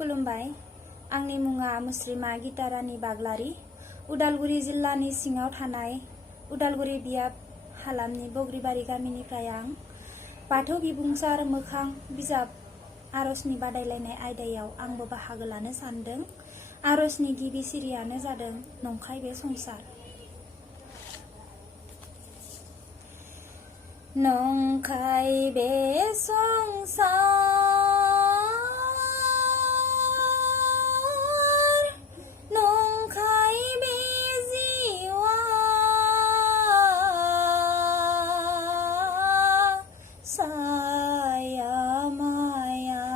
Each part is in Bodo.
खुलुमबाय। आंनि मुङा मुस्लिमा गिटारानि बाग्लारी। उदालगुरि जिल्लानि सिङाव थानाय उदालगुरि बियाब हालामनि बगरिबारि गामिनिफ्राय आं बाथौ बिबुंसार मोखां बिजाब आरजनि बादायलायनाय आयदायाव आंबो बाहागो लानो सानदों। आरजनि गिबि सिरियानो जादों नंखाय बे संसार। नंखाय बे संसार, नंखाय बे जिउआ, साया माया।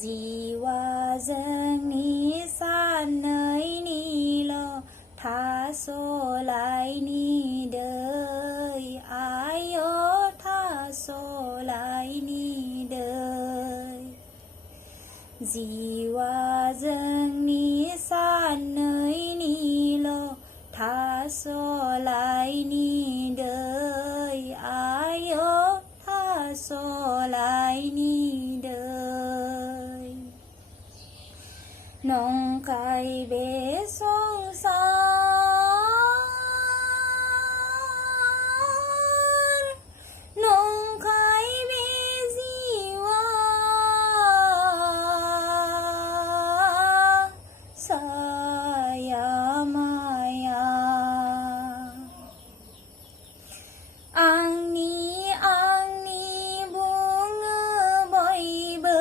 जिउआ जोंनि सानैनिल' थास'लायनि दै, आय' थास'लायनि दै। जिउआ जोंनि सानैनिल' थास'लायनि दै, आय' थास'लायनि दै। नंखाय बे संसार, नंखाय बे जिउआ, साया माया। आंनि बुङो बयबो,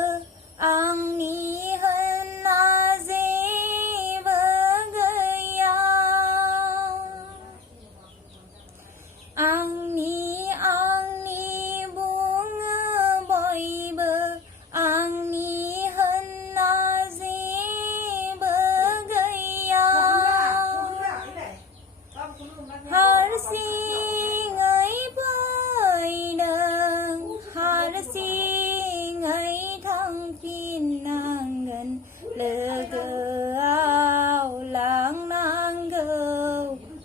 आंनि होनना जेबो गैया। आंनि बुङो बयबो, आंनि होनना जेबो गैया। हारसिङै फैदों, हारसिङै थांफिननांगोन, लोगोआव लांनांगौ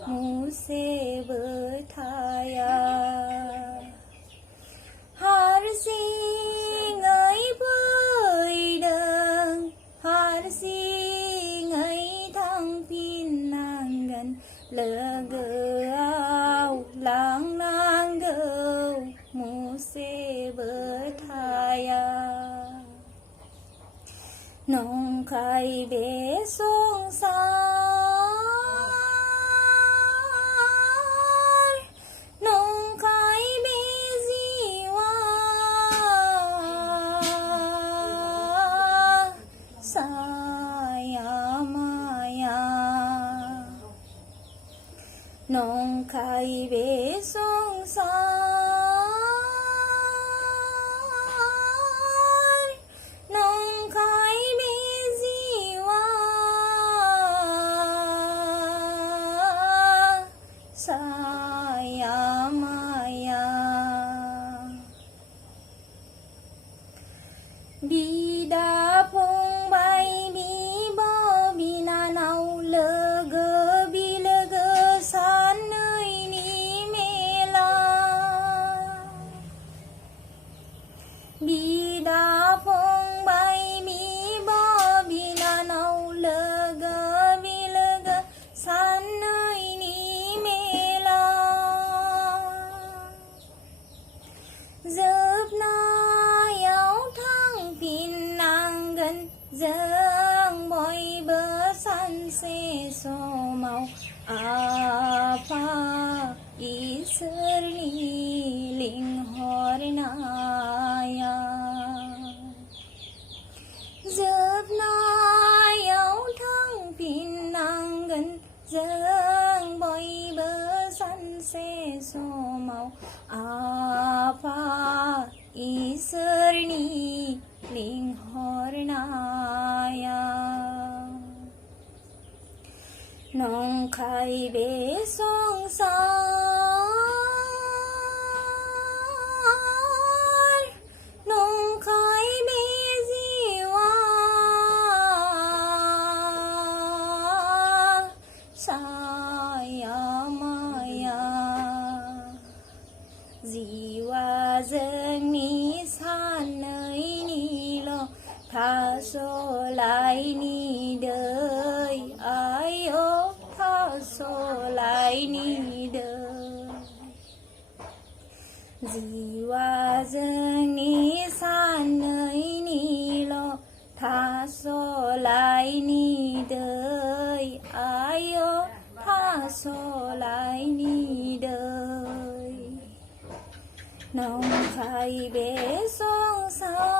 मुसेबो थाया। हारसिङै फैदों, हारसिङै थांफिननांगोन, लोगोआव लांनांगौ मुसेबो थाया। नंखाय बे संसार, नंखाय बे जिउआ, साया माया। नंखाय बे संसार, नंखाय बे जिउआ, साया माया। बिदा फंबाय बिब' बिनानाव, लोगो बिलोगो सानैनि मेला। बिदा फंबाय बिब' बिनानाव, लोगो बिलोगो सानैनि मेला। जोबनायाव थांफिननांगोन जों बयबो सानसे समाव, आफा इसोरनि लिंहरनाया। जोबनायाव थांफिननांगोन जों बयबो सानसे समाव, आफा इसोरनि लिंहरनाया। नंखाय बे संसार, नंखाय बे जिउआ, साया माया। जिउआ जोंनि सानैनिल' लाइनि दै आय' थास' लाइनि दै जिवा जोंनि सानैनिल' थास' लाइनि दै आय' थास' लाइनि दै नंखाय बे संसार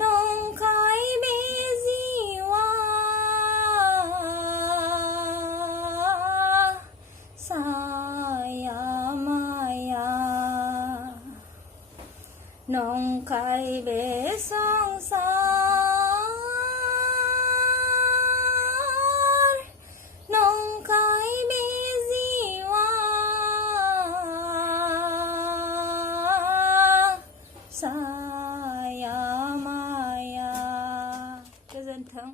नंखाय बे जिउआ साया माया नंखाय बे संसार नंखाय बे जिउआ साया माया गोजोन्थों।